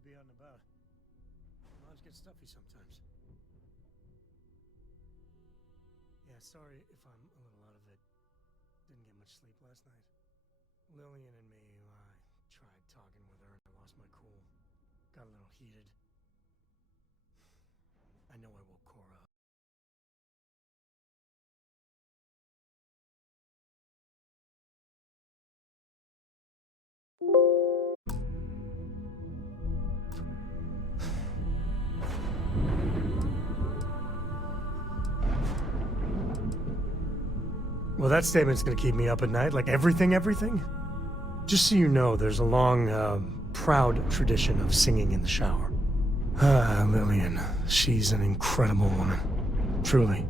to be out and about. Lives get stuffy sometimes. Yeah, sorry if I'm a little out of it. Didn't get much sleep last night. Lillian and me, I tried talking with her and I lost my cool. Got a little heated. I know I woke Cora up. Well, that statement's gonna keep me up at night, like everything? Just so you know, there's a long, proud tradition of singing in the shower. Lillian, she's an incredible woman. Truly.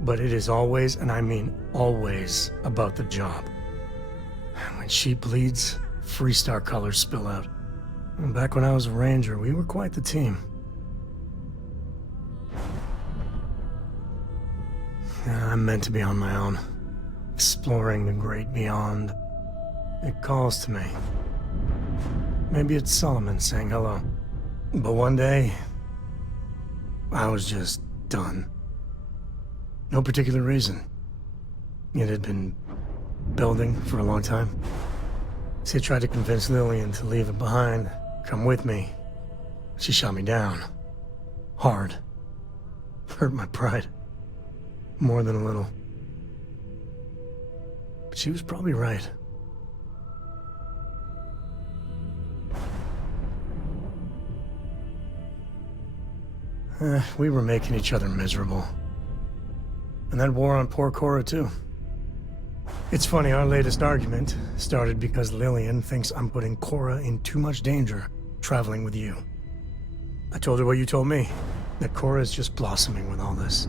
But it is always, and I mean always, about the job. When she bleeds, Freestar colors spill out. And back when I was a ranger, we were quite the team. I'm meant to be on my own, exploring the great beyond. It calls to me. Maybe it's Solomon saying hello. But one day, I was just done. No particular reason. It had been building for a long time. See, I tried to convince Lillian to leave it behind, come with me. She shot me down. Hard. Hurt my pride. More than a little. But she was probably right. We were making each other miserable. And that wore on poor Cora, too. It's funny, our latest argument started because Lillian thinks I'm putting Cora in too much danger traveling with you. I told her what you told me, that Cora is just blossoming with all this.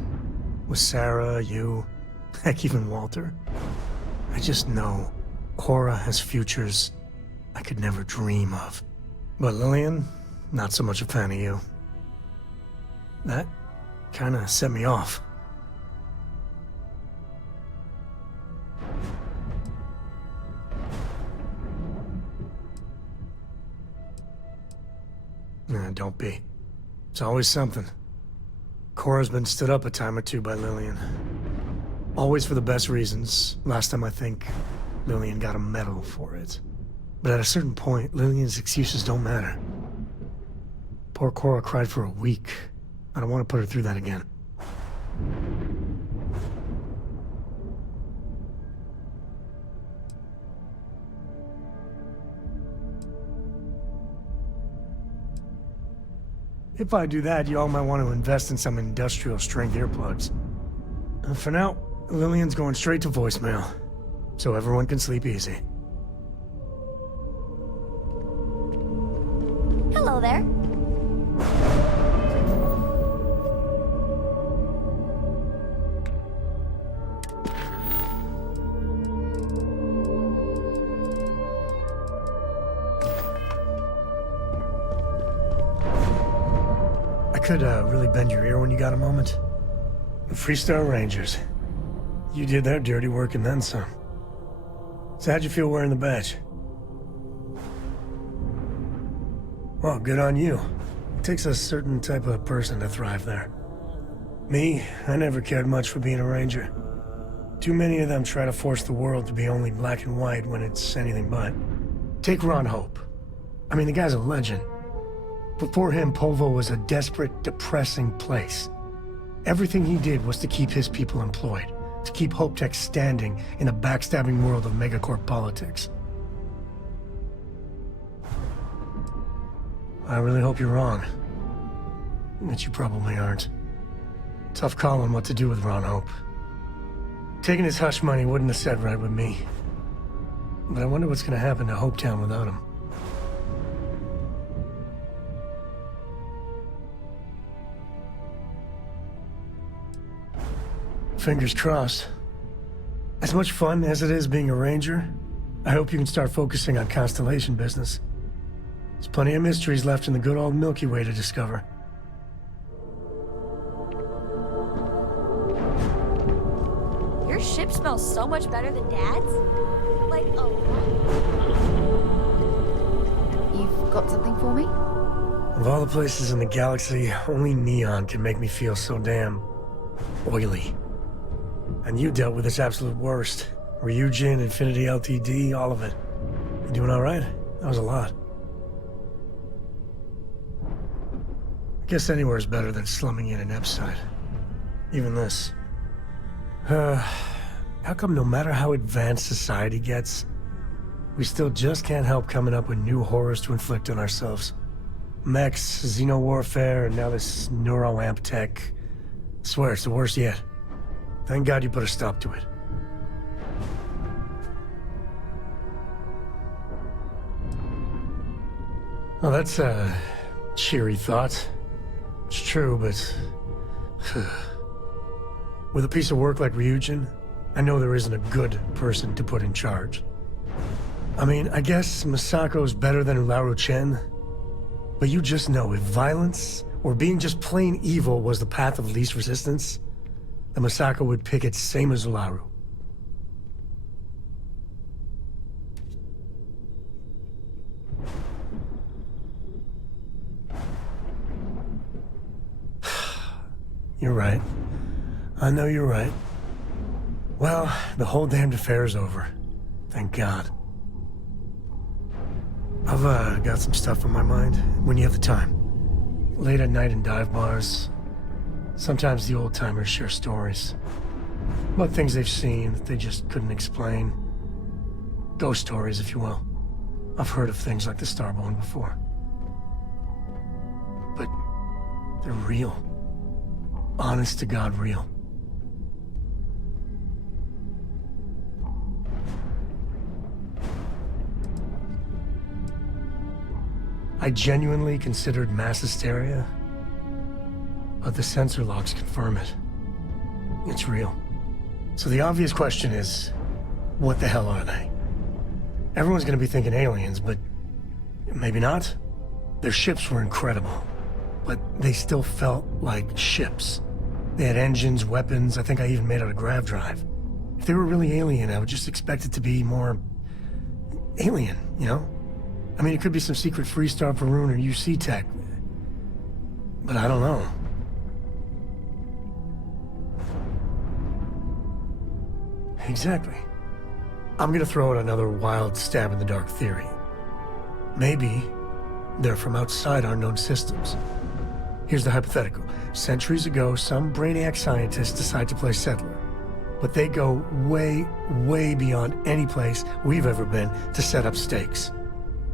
With Sarah, you, heck, even Walter. I just know Cora has futures I could never dream of. But Lillian, not so much a fan of you. That kinda set me off. Nah, don't be. It's always something. Cora's been stood up a time or two by Lillian. Always for the best reasons. Last time I think Lillian got a medal for it. But at a certain point, Lillian's excuses don't matter. Poor Cora cried for a week. I don't want to put her through that again. If I do that, you all might want to invest in some industrial-strength earplugs. For now, Lillian's going straight to voicemail, so everyone can sleep easy. Hello there. I could really bend your ear when you got a moment. The Freestar Rangers. You did their dirty work and then some. So how'd you feel wearing the badge? Well, good on you. It takes a certain type of person to thrive there. Me, I never cared much for being a ranger. Too many of them try to force the world to be only black and white when it's anything but. Take Ron Hope. I mean, the guy's a legend. Before him, Polvo was a desperate, depressing place. Everything he did was to keep his people employed, to keep Hope Tech standing in a backstabbing world of megacorp politics. I really hope you're wrong. But you probably aren't. Tough call on what to do with Ron Hope. Taking his hush money wouldn't have set right with me. But I wonder what's gonna happen to Hopetown without him. Fingers crossed. As much fun as it is being a ranger, I hope you can start focusing on constellation business. There's plenty of mysteries left in the good old Milky Way to discover. Your ship smells so much better than Dad's. Like, oh. You've got something for me? Of all the places in the galaxy, only Neon can make me feel so damn oily. And you dealt with its absolute worst. Ryujin, Infinity LTD, all of it. You doing all right? That was a lot. I guess anywhere's better than slumming in an Epside. Even this. How come no matter how advanced society gets, we still just can't help coming up with new horrors to inflict on ourselves? Mechs, xeno-warfare, and now this neuroamp tech. I swear it's the worst yet. Thank God you put a stop to it. Well, that's a cheery thought. It's true, but... with a piece of work like Ryujin, I know there isn't a good person to put in charge. I mean, I guess Masako's better than Ularu Chen, but you just know if violence, or being just plain evil was the path of least resistance, then Masako would pick it same as Ularu. You're right. I know you're right. Well, the whole damned affair's over. Thank God. I've got some stuff on my mind when you have the time. Late at night in dive bars, sometimes the old-timers share stories about things they've seen that they just couldn't explain. Ghost stories, if you will. I've heard of things like the Starborn before. But they're real. Honest to God, real. I genuinely considered mass hysteria, but the sensor logs confirm it. It's real. So the obvious question is, what the hell are they? Everyone's gonna be thinking aliens, but maybe not. Their ships were incredible, but they still felt like ships. They had engines, weapons, I think I even made out a grav drive. If they were really alien, I would just expect it to be more... alien, you know? I mean, it could be some secret Freestar Varun or UC tech. But I don't know. Exactly. I'm gonna throw out another wild stab-in-the-dark theory. Maybe they're from outside our known systems. Here's the hypothetical. Centuries ago, some brainiac scientists decide to play settler. But they go way, way beyond any place we've ever been to set up stakes.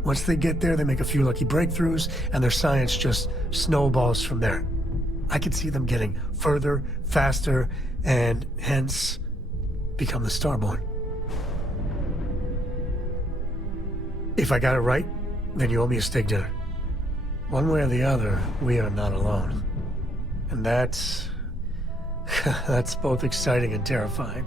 Once they get there, they make a few lucky breakthroughs, and their science just snowballs from there. I could see them getting further, faster, and hence become the Starborn. If I got it right, then you owe me a steak dinner. One way or the other, we are not alone. And that's both exciting and terrifying.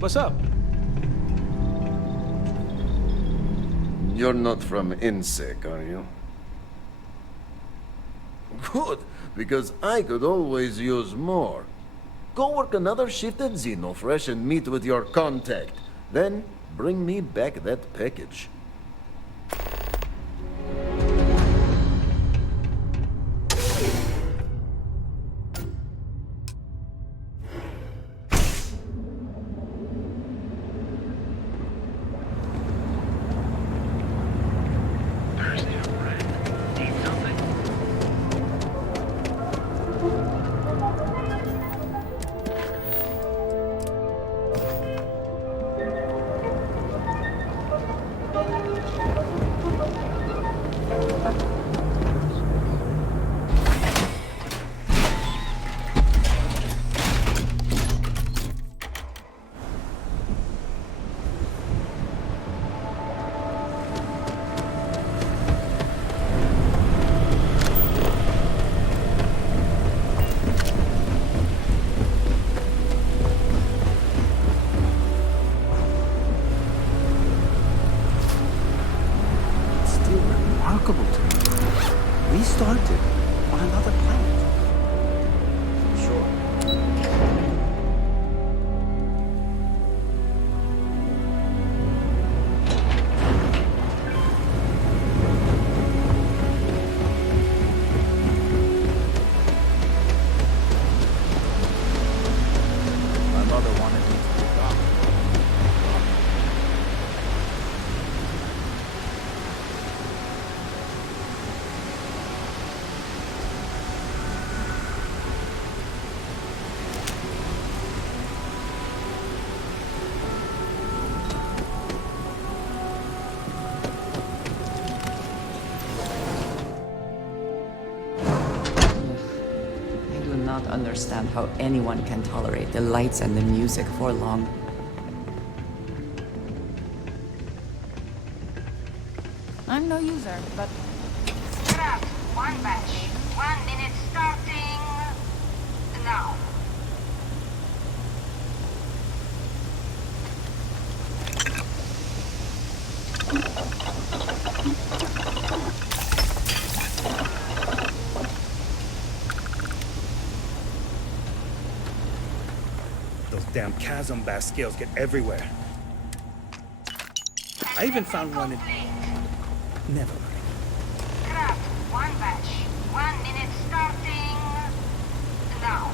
What's up? You're not from INSEC, are you? Good, because I could always use more. Go work another shift at Xenofresh and meet with your contact. Then bring me back that package. Remarkable to me. We started on another planet. Sure. My mother wanted me to be gone. I do not understand how anyone can tolerate the lights and the music for long. I'm no user, but Scrap, one batch. 1 minute starting now. Those damn chasm bass scales get everywhere. I even found one in... Never mind. Scrap, one batch. 1 minute starting now.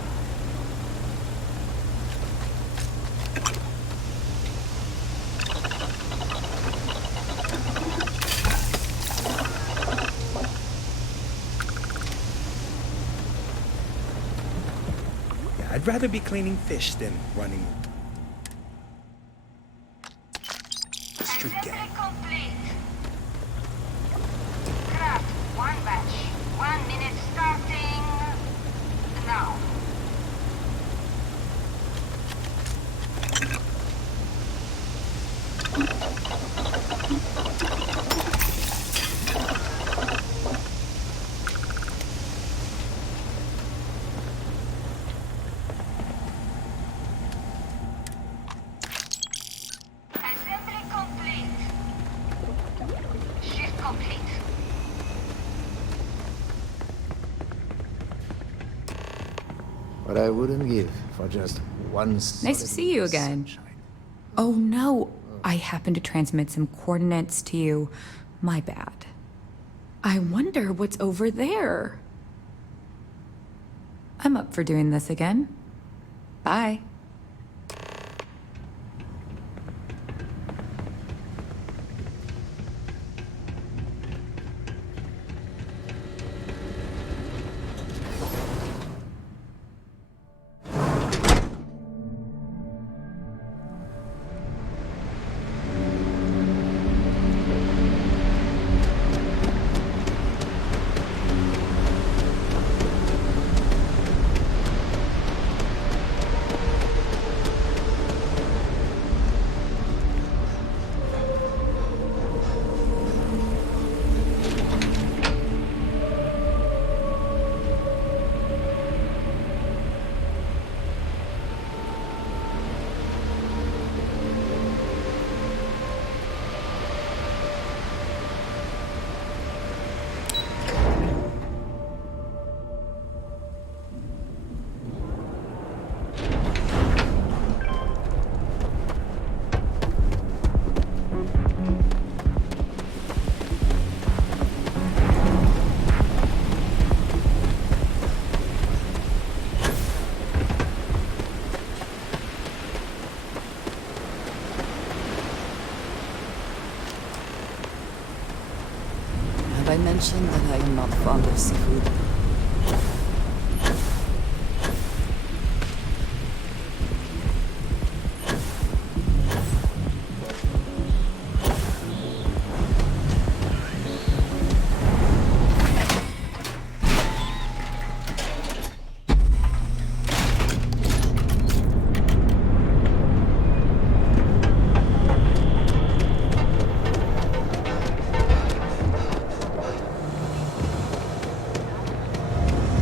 Yeah, I'd rather be cleaning fish than running a street Assembly gang. complete. Scrap, one batch. 1 minute starting now. Assembly complete. Shift complete. What I wouldn't give for just one Nice to see you again. Oh no, I happened to transmit some coordinates to you. My bad. I wonder what's over there. I'm up for doing this again. Bye. I mention that I am not fond of seafood?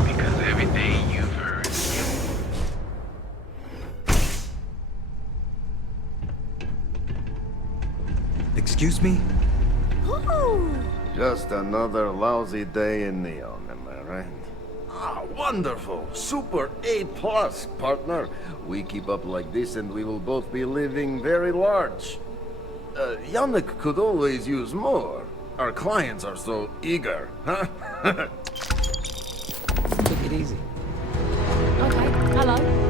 Because everything you've heard. Excuse me? Just another lousy day in Neon, am I right? Ah, wonderful! Super A+, partner. We keep up like this and we will both be living very large. Yannick could always use more. Our clients are so eager, huh? Take it easy. Okay, hello.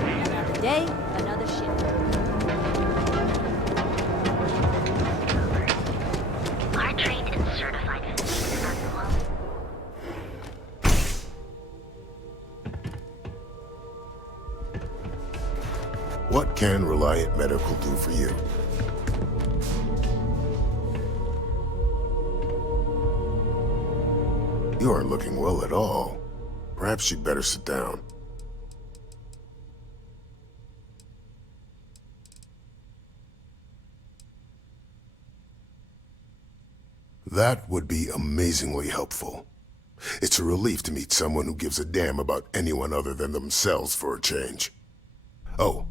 Another day, another ship. Our trained and certified physicians are below. What can Reliant Medical do for you? You aren't looking well at all. Perhaps you'd better sit down. That would be amazingly helpful. It's a relief to meet someone who gives a damn about anyone other than themselves for a change. Oh,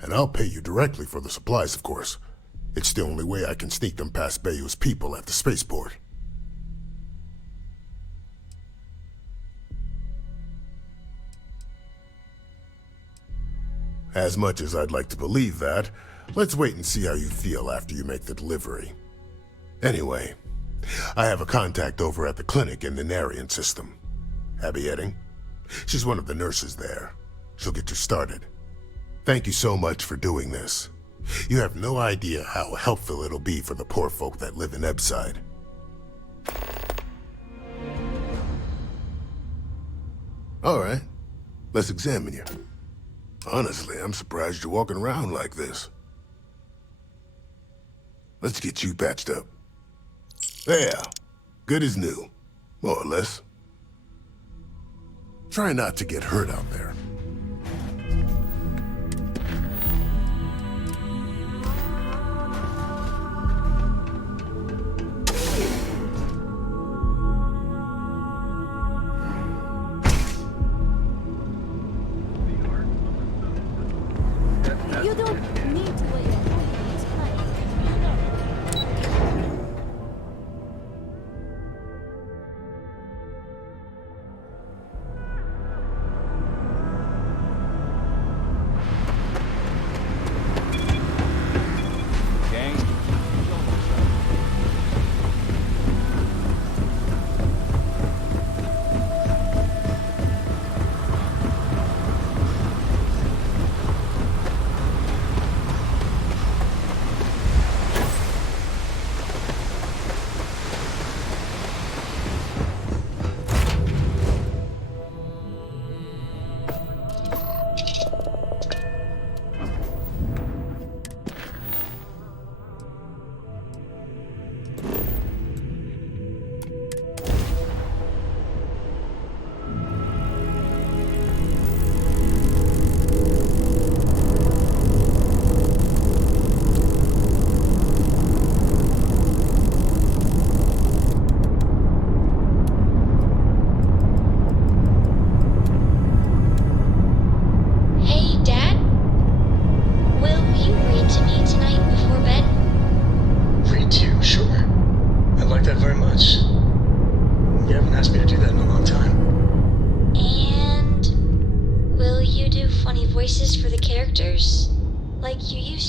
and I'll pay you directly for the supplies, of course. It's the only way I can sneak them past Bayou's people at the spaceport. As much as I'd like to believe that, let's wait and see how you feel after you make the delivery. Anyway, I have a contact over at the clinic in the Narian system. Abby Edding. She's one of the nurses there. She'll get you started. Thank you so much for doing this. You have no idea how helpful it'll be for the poor folk that live in Ebside. All right, let's examine you. Honestly, I'm surprised you're walking around like this. Let's get you patched up. There, good as new, more or less. Try not to get hurt out there. You don't need to wait. It's fine.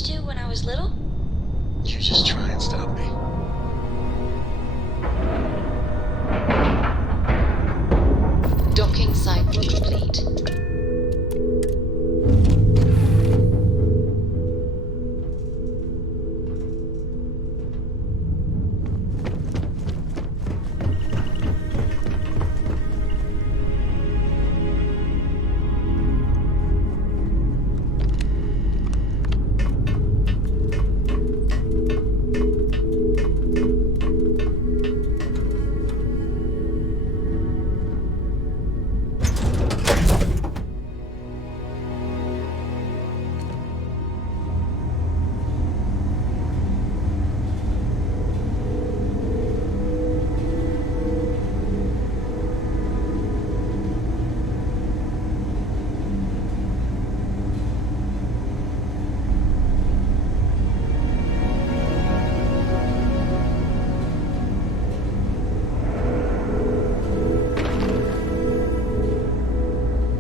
used to when I was little? You just try and stop me. Docking cycle complete.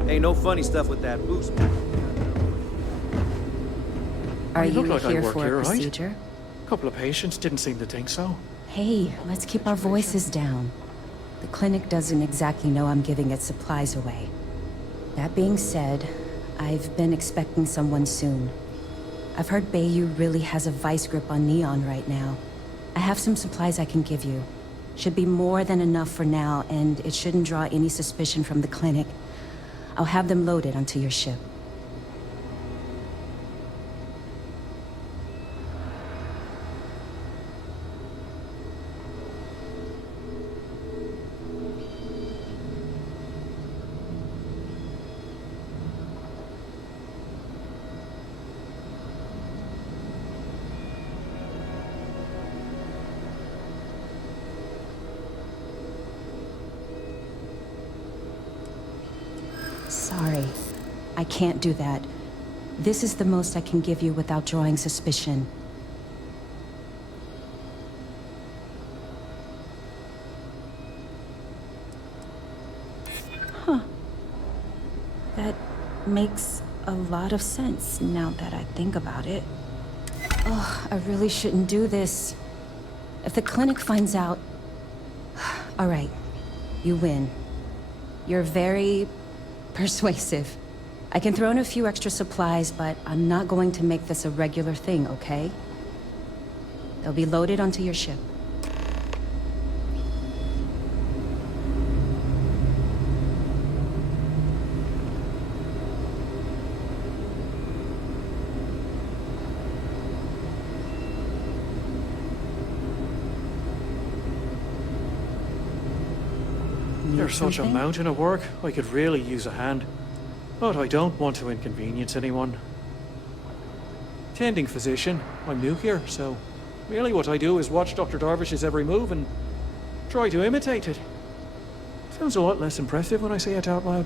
Hey, no funny stuff with that boost. Are You you look like I here work for here, a right? procedure? A couple of patients didn't seem to think so. Hey, let's keep our voices down. The clinic doesn't exactly know I'm giving its supplies away. That being said, I've been expecting someone soon. I've heard Bayou really has a vice grip on Neon right now. I have some supplies I can give you. Should be more than enough for now, and it shouldn't draw any suspicion from the clinic. I'll have them loaded onto your ship. Sorry, I can't do that. This is the most I can give you without drawing suspicion. Huh. That makes a lot of sense now that I think about it. Oh, I really shouldn't do this. If the clinic finds out... All right, you win. You're very persuasive. I can throw in a few extra supplies, but I'm not going to make this a regular thing, okay? They'll be loaded onto your ship. There's such a something? mountain of work, I could really use a hand. But I don't want to inconvenience anyone. Tending physician, I'm new here, so really what I do is watch Dr. Darvish's every move and try to imitate it. Sounds a lot less impressive when I say it out loud.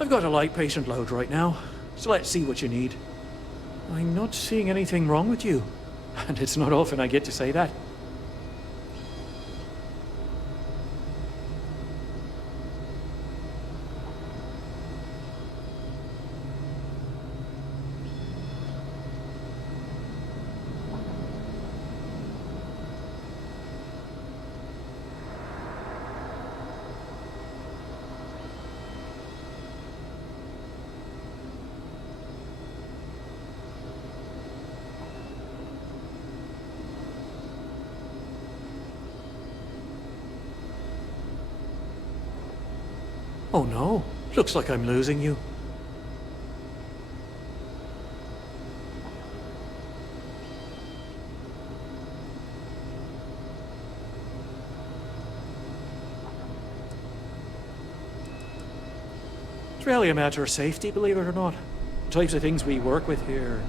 I've got a light patient load right now, so let's see what you need. I'm not seeing anything wrong with you, and it's not often I get to say that. Oh no, looks like I'm losing you. It's really a matter of safety, believe it or not. The types of things we work with here.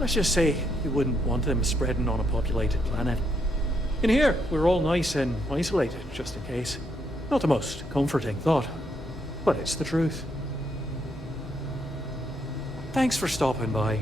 Let's just say you wouldn't want them spreading on a populated planet. In here, we're all nice and isolated, just in case. Not the most comforting thought, but it's the truth. Thanks for stopping by.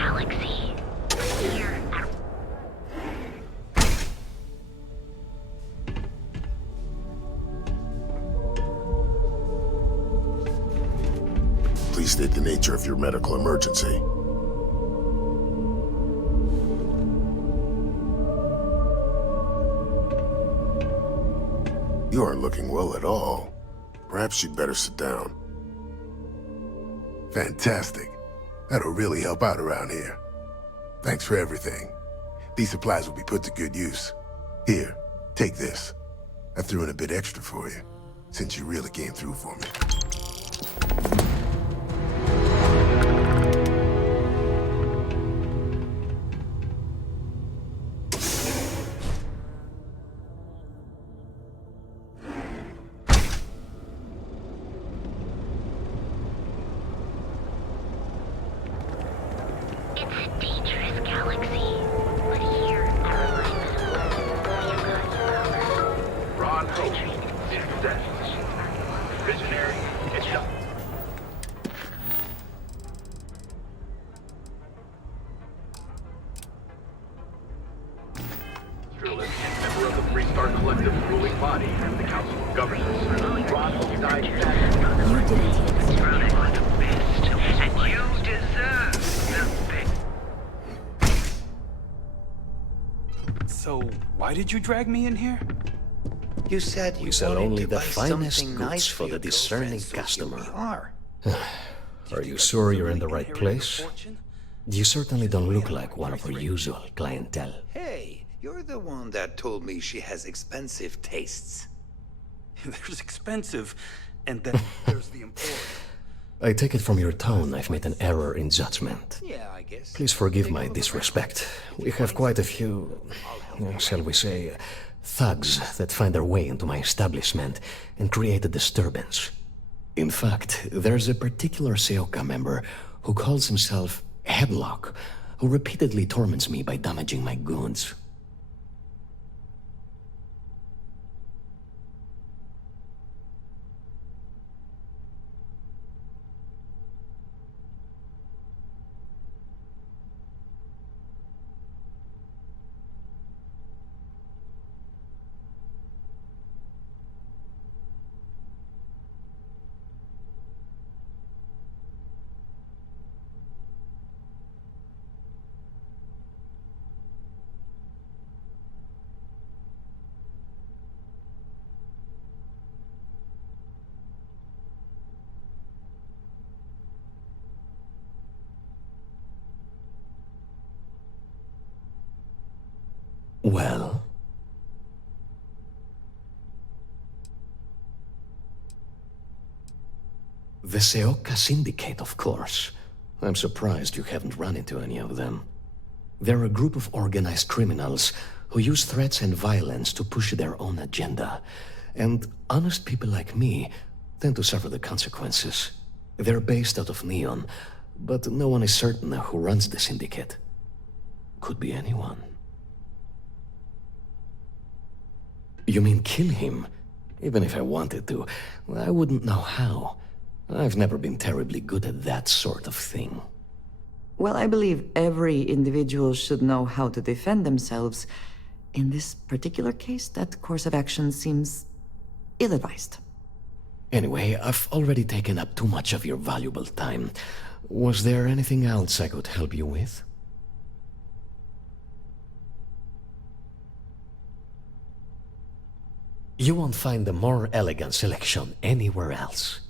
galaxy. Here at Please state the nature of your medical emergency. You aren't looking well at all. Perhaps you'd better sit down. Fantastic. That'll really help out around here. Thanks for everything. These supplies will be put to good use. Here, take this. I threw in a bit extra for you, since you really came through for me. It's a dangerous galaxy, but here our life Ron Hope is dead. Visionary, it's up. Fearless and member of the Free Star Collective ruling body and the Council of Governors. Ron Hope died You didn't hear this. running like a beast, and you deserve the best. So, why did you drag me in here? You said you sell wanted only to the buy finest something goods nice for the your discerning girlfriend, so here we customer. are. Are you sure you're in the right place? You certainly don't look like one of our usual clientele. Hey, you're the one that told me she has expensive tastes. There's expensive, and then there's the important. I take it from your tone I've made an error in judgment. Yeah, I guess. Please forgive my disrespect. We have quite a few, shall we say, thugs that find their way into my establishment and create a disturbance. In fact, there's a particular Seoka member who calls himself Headlock, who repeatedly torments me by damaging my goods. Well? The Seoka Syndicate, of course. I'm surprised you haven't run into any of them. They're a group of organized criminals who use threats and violence to push their own agenda. And honest people like me tend to suffer the consequences. They're based out of Neon, but no one is certain who runs the syndicate. Could be anyone. You mean kill him? Even if I wanted to, I wouldn't know how. I've never been terribly good at that sort of thing. Well, I believe every individual should know how to defend themselves. In this particular case, that course of action seems ill-advised. Anyway, I've already taken up too much of your valuable time. Was there anything else I could help you with? You won't find a more elegant selection anywhere else.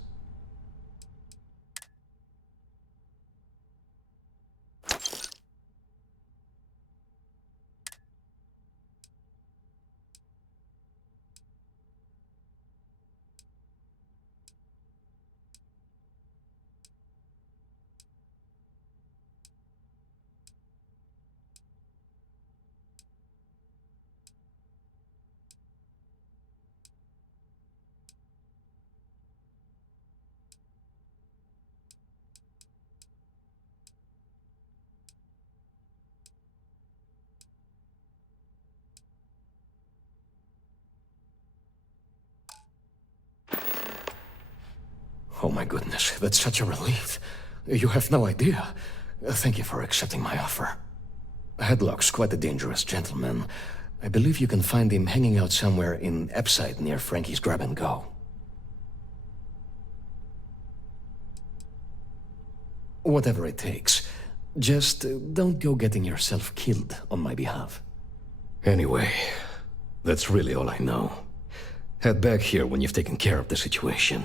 Oh my goodness, that's such a relief. You have no idea. Thank you for accepting my offer. Headlock's quite a dangerous gentleman. I believe you can find him hanging out somewhere in Epside near Frankie's Grab and Go. Whatever it takes. Just don't go getting yourself killed on my behalf. Anyway, that's really all I know. Head back here when you've taken care of the situation.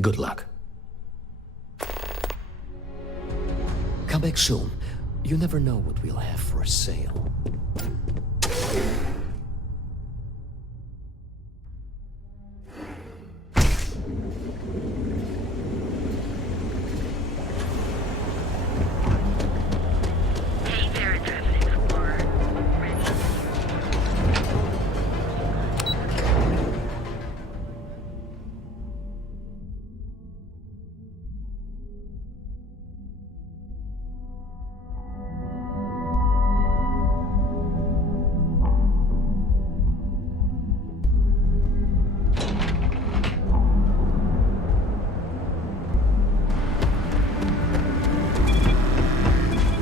Good luck. Come back soon. You never know what we'll have for sale. Hey there, Traffic Explorer.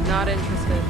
Not interested.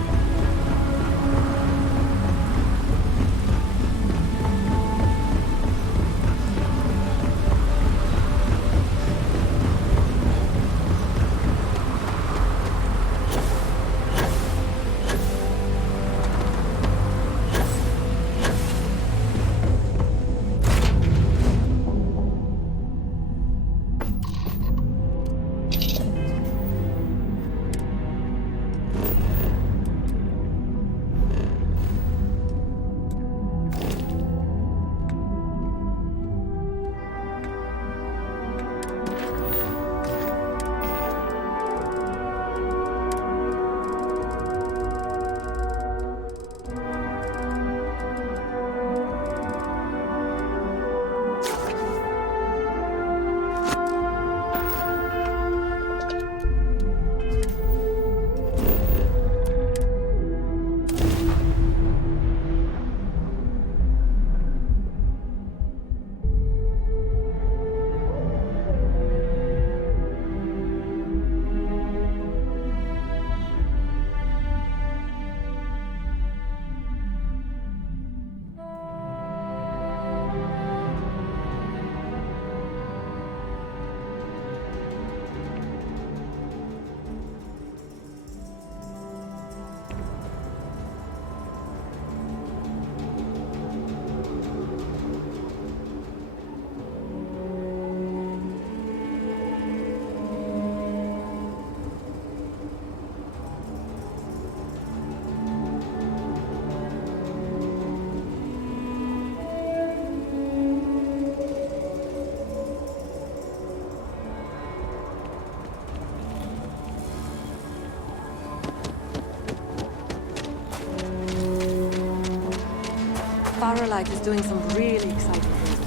Firelight is doing some really exciting things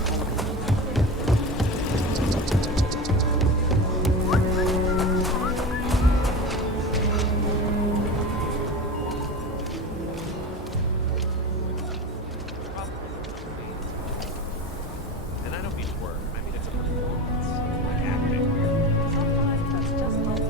with Holocaust. And I don't mean work. I mean it's a performance. Like acting. Sometimes that's just not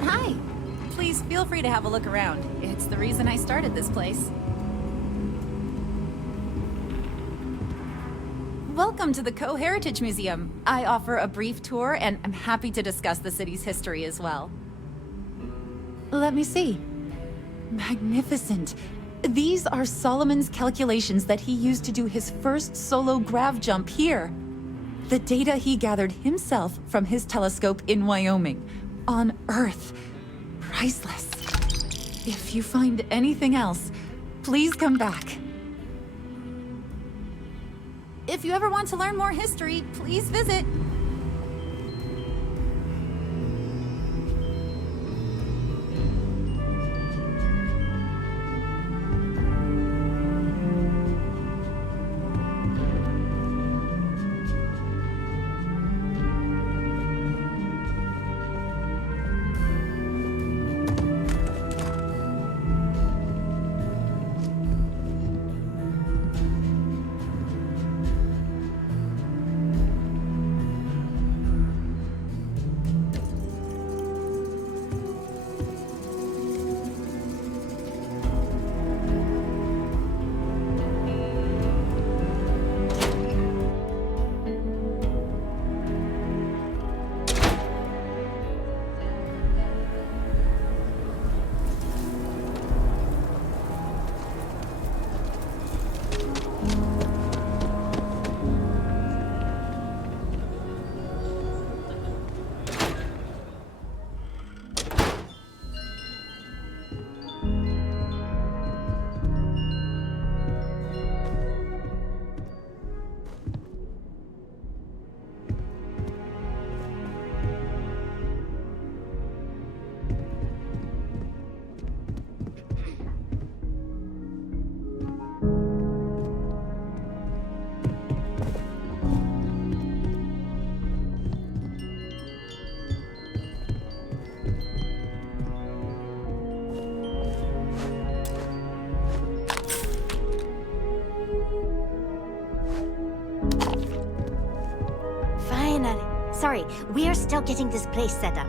Hi. Please feel free to have a look around. It's the reason I started this place. Welcome to the Co-Heritage Museum. I offer a brief tour, and I'm happy to discuss the city's history as well. Let me see. Magnificent. These are Solomon's calculations that he used to do his first solo grav jump here. The data he gathered himself from his telescope in Wyoming. On Earth. Priceless. If you find anything else, please come back. If you ever want to learn more history, please visit. Finally. Sorry, we're still getting this place set up.